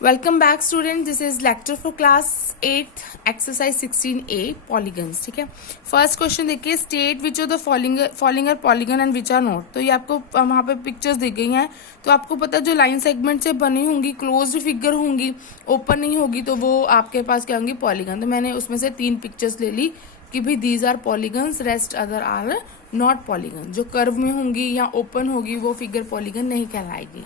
Welcome back student, this is lecture for class 8 exercise 16A polygons. ठीक है, first question देखिए, state which of the following are polygon and which are not. तो ये आपको वहाँ पे पिक्चर्स दी गई हैं, तो आपको पता जो लाइन सेगमेंट से बनी होंगी, क्लोज्ड फिगर होंगी, ओपन नहीं होगी, तो वो आपके पास क्या होंगी, पॉलीगन। तो मैंने उसमें से 3 पिक्चर्स ले ली कि भाई these are polygons, rest other are not polygon. जो कर्व में होंगी या ओपन होगी वो फिगर पॉलीगन नहीं कहलाएगी।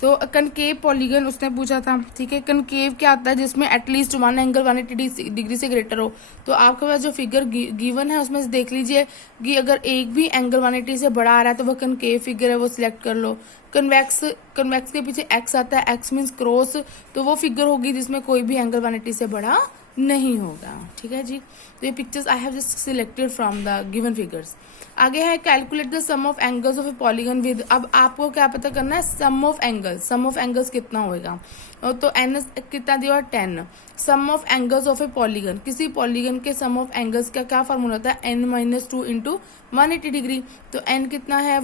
तो कनकेव पॉलीगन उसने पूछा था। ठीक है, कनकेव क्या आता है, जिसमें एटलीस्ट वन एंगल 180 डिग्री से ग्रेटर हो। तो आपके पास जो फिगर गिवन है उसमें से देख लीजिए कि अगर एक भी एंगल 180 से बड़ा आ रहा है तो वो कनकेव फिगर है, वो सिलेक्ट कर लो। कन्वेक्स के पीछे एक्स आता है, एक्स मीन्स क्रॉस, तो वो फिगर होगी जिसमें कोई भी एंगल 180 से बड़ा नहीं होगा। ठीक है जी, तो ये pictures I have just selected from the given figures. आगे है calculate the sum of angles of a polygon with. अब आपको क्या पता करना है, sum of angles. Sum of angles कितना होएगा, तो एन कितना दिया हुआ 10। Sum of angles of a polygon, किसी पॉलीगन के सम ऑफ एंगल्स का क्या फॉर्मूला होता है, n-2 इंटू 180 डिग्री। तो n कितना है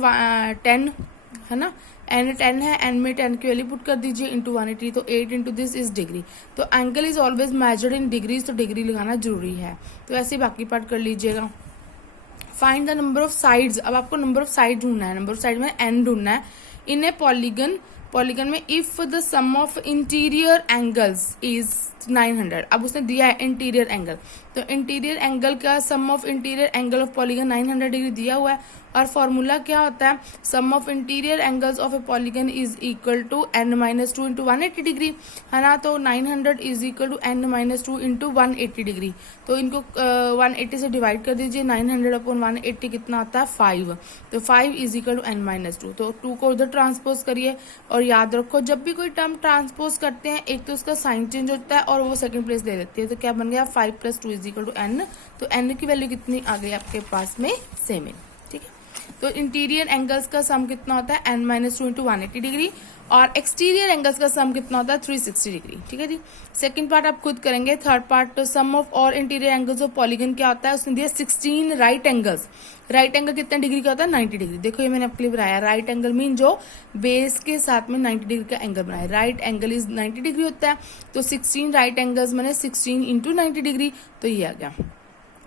10 है ना, n 10 है, n में 10 की वैल्यू पुट कर दीजिए इंटू 180, तो 8 इंटू दिस इज डिग्री। तो angle is always measured in degrees, तो डिग्री लगाना जरूरी है। तो ऐसे बाकी पार्ट कर लीजिएगा। Find the number of sides. अब आपको नंबर ऑफ साइड ढूंढना है, नंबर ऑफ साइड में n ढूंढना है इन ए पॉलीगन। पॉलीगन में if the sum of interior angles is 900। अब उसने दिया है इंटीरियर एंगल, तो इंटीरियर एंगल का sum of interior angle of polygon 900 degree दिया हुआ है। और फॉर्मूला क्या होता है, sum of interior angles of a polygon is equal to n-2 into 180 degree, है ना। तो 900 is equal to n-2 into 180 degree. तो इनको 180 से डिवाइड कर दीजिए, 900 अपॉन 180 कितना आता है 5। तो 5 इज इक्वल टू n-2। तो 2 को उधर ट्रांसपोज करिए, और याद रखो जब भी कोई टर्म ट्रांसपोज करते हैं एक तो उसका साइन चेंज होता है और वो सेकंड प्लेस ले लेती है। तो क्या बन गया 5 + 2 इज इक्वल टू n। तो n की वैल्यू कितनी आ गई आपके पास में, सेम है। ठीक है, तो इंटीरियर एंगल्स का सम कितना होता है n-2 इंटू 180 डिग्री, और एक्सटीरियर एंगल्स का सम कितना होता है 360 डिग्री। ठीक है जी, सेकंड पार्ट आप खुद करेंगे। Third part, sum of all interior angles of polygon क्या होता है, उसने दिया 16 राइट एंगल्स। राइट एंगल कितना डिग्री का होता है, 90 डिग्री। देखो ये मैंने आपके लिए बनाया, राइट एंगल मीन जो बेस के साथ में 90 डिग्री का एंगल बनाया। राइट एंगल इज 90 डिग्री होता है, तो 16 राइट एंगल्स मैंने 16 इंटू 90 डिग्री, तो ये आ गया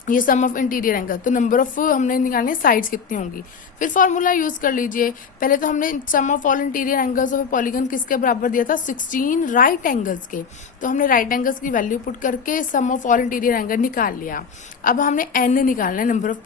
ये सम ऑफ इंटीरियर एंगल। तो नंबर ऑफ हमने निकालने साइड्स कितनी होंगी, फिर फॉर्मूला यूज कर लीजिए। पहले तो हमने sum of all interior angles of polygon किसके बराबर दिया था, 16 राइट एंगल्स के। तो हमने राइट एंगल्स की वैल्यू पुट करके सम ऑफ ऑल इंटीरियर एंगल निकाल लिया। अब हमने n निकालना है, नंबर ऑफ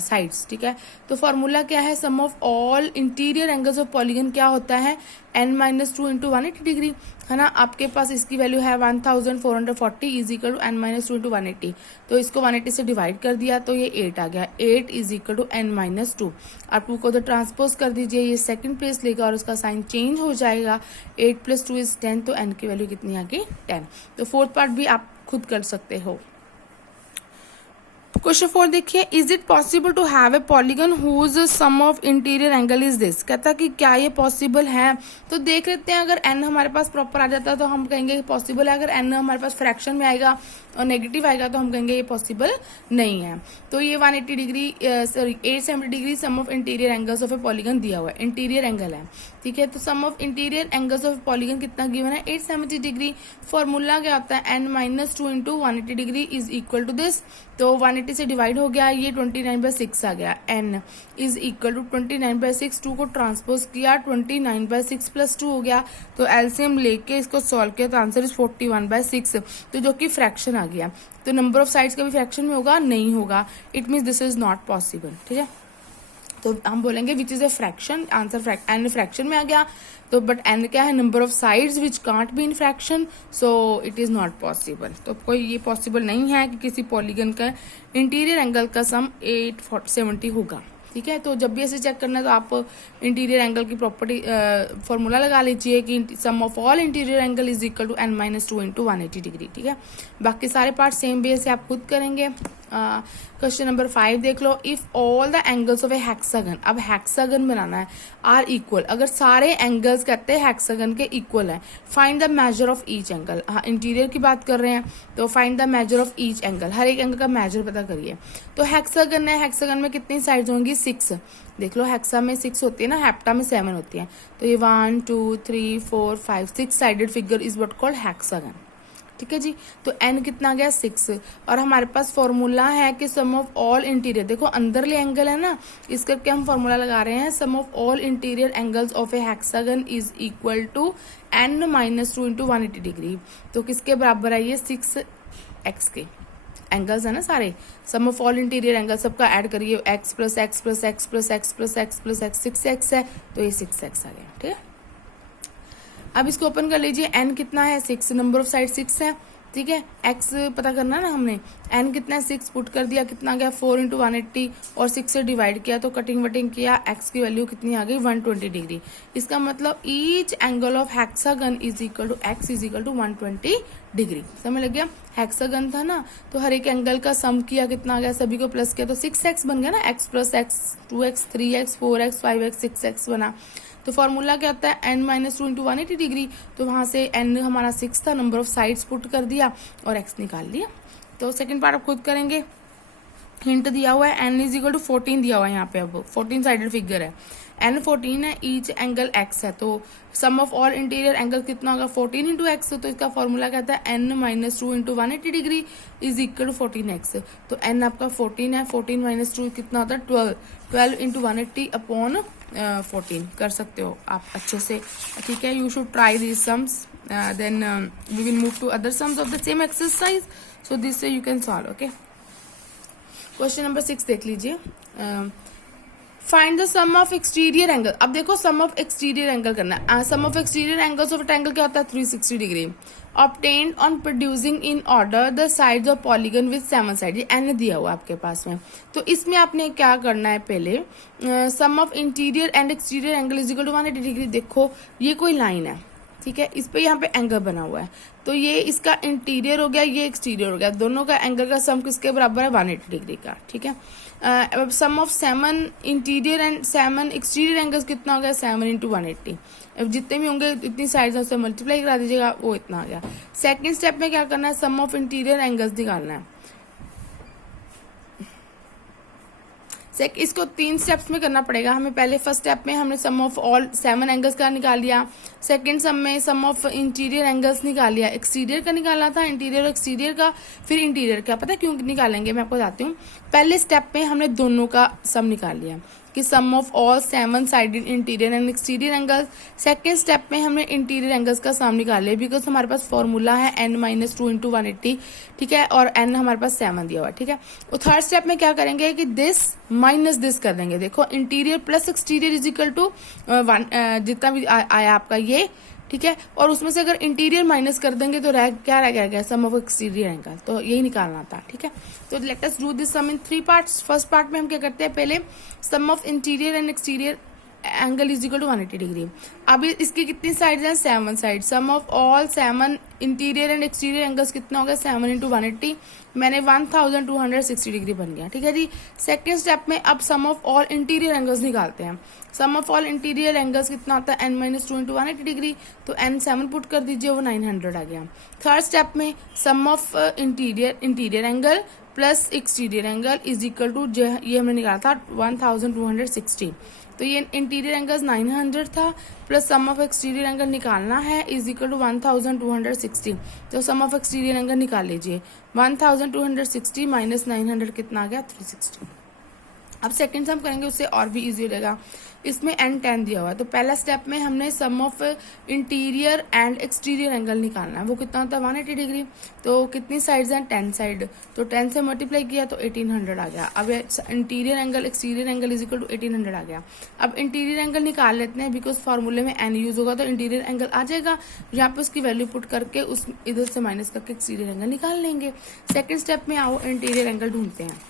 साइड्स। ठीक है, तो फॉर्मूला क्या है, sum of all interior angles of polygon क्या होता है, n-2 इंटू 180 डिग्री, है ना। आपके पास इसकी वैल्यू है 1440 is equal to n-2 into 180। तो इसको 180 से डिवाइड कर दिया तो ये 8 आ गया, 8 इज इक्वल टू n-2। आप 2 को तो ट्रांसपोज कर दीजिए, ये सेकंड प्लेस लेगा और उसका साइन चेंज हो जाएगा। 8 + 2 इज 10, तो n की वैल्यू कितनी आ गई 10। तो फोर्थ पार्ट भी आप खुद कर सकते हो। क्वेश्चन 4 देखिए, is it possible to have a polygon whose sum of interior angle is this. कहता कि क्या ये पॉसिबल है, तो देख लेते हैं। अगर n हमारे पास प्रॉपर आ जाता है तो हम कहेंगे पॉसिबल है। अगर n हमारे पास फ्रैक्शन में आएगा और नेगेटिव आएगा तो हम कहेंगे ये पॉसिबल नहीं है। तो ये 180 degree sorry 870 degree sum of interior angles of a polygon दिया हुआ है, इंटीरियर एंगल है। ठीक है, तो sum of interior angles of polygon कितना गिवन है, 870 डिग्री। फॉर्मूला क्या होता है, n-2 into 180 degree is equal to this. तो 180 से डिवाइड हो गया, ये 29/6 आ गया। n इज इक्वल टू 29/6, 2 को ट्रांसपोज किया, 29/6 + 2 हो गया। तो एलसीएम लेके इसको सॉल्व किया तो आंसर इज 41/6, तो जो कि फ्रैक्शन आ गया। तो नंबर ऑफ साइड्स का भी फ्रैक्शन में होगा, नहीं होगा, it means this is not possible. ठीक है, तो हम बोलेंगे which is a fraction, answer n fraction में आ गया। तो बट n क्या है, number of sides which can't be in fraction, so it is not possible. तो कोई ये पॉसिबल नहीं है कि किसी पॉलीगन का इंटीरियर एंगल का सम 870 होगा। ठीक है, तो जब भी ऐसे चेक करना है तो आप इंटीरियर एंगल की प्रॉपर्टी फॉर्मूला लगा लीजिए कि sum of all interior angle is equal to n-2 into 180 degree. ठीक है, बाकी सारे पार्ट सेम वे से आप खुद करेंगे। क्वेश्चन नंबर 5 देख लो, if all the angles of a hexagon, अब हेक्सागन बनाना है, आर इक्वल, अगर सारे एंगल्स कहते हैं हेक्सागन के इक्वल है, find the measure of each angle. हाँ, इंटीरियर की बात कर रहे हैं तो find the measure of each angle, हर एक एंगल का मेजर पता करिए। तो हेक्सागन है, हेक्सागन में कितनी साइड्स होंगी, 6। देख लो, हेक्सा में 6 होती है ना, हेप्टा में 7 होती है, तो ये 1 2 3 4 5 6 sided figure is what called hexagon. ठीक है जी, तो n कितना आ गया 6, और हमारे पास फॉर्मूला है कि सम ऑफ ऑल इंटीरियर, देखो अंदरले एंगल है ना, इस करके हम फॉर्मूला लगा रहे हैं, sum of all interior angles of a hexagon is equal to n minus 2 into 180 degree. तो किसके बराबर है ये, 6x के एंगल्स है ना सारे, सम ऑफ ऑल इंटीरियर एंगल सबका ऐड करिए, x plus x plus x plus x plus x plus x 6x है, तो ये 6x आ गया। ठीक है, अब इसको ओपन कर लीजिए, n कितना है 6, नंबर ऑफ साइड 6 है। ठीक है, x पता करना ना हमने, n कितना है 6 पुट कर दिया, कितना आ गया 4 इंटू 180, और 6 से डिवाइड किया तो कटिंग वटिंग किया, x की वैल्यू कितनी आ गई 120 डिग्री। इसका मतलब each angle of hexagon is equal to x is equal to 120 degree. समझ लग गया, हेक्सागन था ना, तो हर एक एंगल का सम किया, कितना आ गया, सभी को प्लस किया तो 6x बन गया ना, x plus x 2x 3x 4x 5x 6x बना। तो फॉर्मूला क्या होता है, n माइनस 2 इंटू 180 डिग्री, तो वहां से n हमारा 6 था, नंबर ऑफ साइड्स पुट कर दिया और x निकाल लिया। तो सेकंड पार्ट आप खुद करेंगे, हिंट दिया हुआ है, n इज इक्वल टू 14 दिया हुआ है यहाँ पे, अब 14 साइडेड फिगर है, n 14 है, ईच एंगल x है, तो sum of all interior angle कितना होगा 14 इंटू एक्स, तो इसका फॉर्मूला कहता है n minus 2 into 180 degree is equal to 14x। तो n आपका 14 है, 14 माइनस 2 कितना होता है 12, 12 इंटू 180 अपॉन 14 कर सकते हो आप अच्छे से। ठीक है, you should try this sums, then we will move to other sums of the same exercise, so this से you can solve. Okay, question number 6 देख लीजिए, find the sum of exterior angle. अब देखो सम ऑफ एक्सटीरियर एंगल करना है, sum of exterior angles of triangle क्या होता है 360 degree, obtained on producing in order the sides of polygon with 7 side, ये n दिया हुआ आपके पास में। तो इसमें आपने क्या करना है, पहले sum of interior and exterior angle is equal to 180 degree. देखो ये कोई लाइन है, ठीक है, इस पे यहाँ पे एंगल बना हुआ है, तो ये इसका इंटीरियर हो गया, ये एक्सटीरियर हो गया, दोनों का एंगल का सम किसके बराबर है 180 डिग्री का। ठीक है, sum of 7 interior and 7 exterior angles कितना हो गया 7 इंटू 180, अब जितने भी होंगे इतनी साइड्स से मल्टीप्लाई करा दीजिएगा, वो इतना आ गया। सेकंड स्टेप में क्या करना है, सम ऑफ इंटीरियर एंगल्स निकालना है। इसको 3 स्टेप्स में करना पड़ेगा हमें, पहले फर्स्ट स्टेप में हमने सम ऑफ ऑल 7 एंगल्स का निकाल लिया, सेकंड सम में सम ऑफ इंटीरियर एंगल्स निकाल लिया, एक्सटीरियर का निकालना था, इंटीरियर और एक्सटीरियर का, फिर इंटीरियर का। पता है क्यों निकालेंगे, मैं आपको बताती हूँ। पहले स्टेप में हमने दोनों का सम निकाल लिया कि sum of all 7 sided interior and exterior angles. Second step में हमने इंटीरियर एंगल्स का सम निकाल लिया, बिकॉज हमारे पास फॉर्मूला है n माइनस 2 इंटू 180, ठीक है, और n हमारे पास 7 दिया हुआ, ठीक है। तो थर्ड स्टेप में क्या करेंगे कि दिस माइनस दिस कर देंगे। देखो interior plus exterior is equal to 1, जितना भी आया आपका ये, ठीक है, और उसमें से अगर इंटीरियर माइनस कर देंगे तो क्या रह गया सम ऑफ एक्सटीरियर एंगल, तो यही निकालना था। ठीक है, तो let us do this sum in 3 parts. First part में हम क्या करते हैं, पहले sum of interior and exterior angle is equal to 180 degree. अब इसकी कितनी साइड्स हैं 7 side, sum of all 7 interior and exterior angles कितना हो गया 7 इंटू 180, मैंने 1260 डिग्री बन गया। ठीक है जी, सेकंड स्टेप में अब sum of all interior angles निकालते हैं। Sum of all interior angles कितना होता है n माइनस 2 इंटू 180 डिग्री, तो n 7 पुट कर दीजिए, वो 900 आ गया। थर्ड स्टेप में sum of interior angle plus exterior angle is equal to, ये हमने निकाला था 1260, तो ये इंटीरियर एंगल 900 था, plus sum of exterior angle निकालना है इज इक्वल टू 1260, तो सम ऑफ एक्सटीरियर एंगल निकाल लीजिए, 1260 माइनस 900 कितना आ गया 360। अब सेकंड सम करेंगे, उससे और भी इजी रहेगा। इसमें n 10 दिया हुआ है, तो पहला स्टेप में हमने sum of interior and exterior angle निकालना है, वो कितना होता है 180 डिग्री। तो कितनी साइड्स हैं 10 साइड, तो 10 से मल्टीप्लाई किया तो 1800 आ गया। अब interior angle exterior angle is equal to 1800 आ गया। अब इंटीरियर एंगल निकाल लेते हैं, बिकॉज फॉर्मूले में n यूज होगा, तो इंटीरियर एंगल आ जाएगा, यहाँ पे उसकी वैल्यू पुट करके उस इधर से माइनस करके एक्सटीरियर एंगल निकाल लेंगे। सेकेंड स्टेप में आओ इंटीरियर एंगल ढूंढते हैं।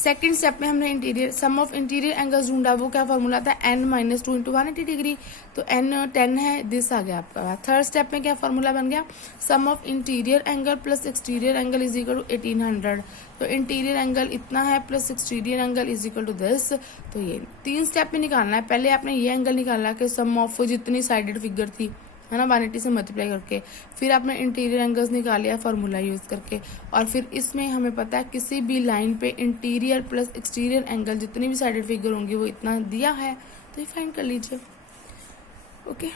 सेकंड स्टेप में हमने interior sum of interior angles ढूंढा, वो क्या फॉर्मूला था, n माइनस 2 इंटू 180 डिग्री, तो n 10 है, दिस आ गया आपका। थर्ड स्टेप में क्या फॉर्मूला बन गया, sum of interior angle plus exterior angle is equal to 1800, तो इंटीरियर एंगल इतना है plus exterior angle is equal to this. तो ये 3 स्टेप में निकालना है। पहले आपने ये एंगल निकाला कि सम ऑफ जितनी साइडेड फिगर थी, है ना, 180 से मल्टीप्लाई करके, फिर आपने इंटीरियर एंगल्स निकाले फॉर्मूला यूज करके, और फिर इसमें हमें पता है किसी भी लाइन पे इंटीरियर प्लस एक्सटीरियर एंगल जितनी भी साइडेड फिगर होंगी वो इतना दिया है, तो ये फाइंड कर लीजिए। ओके।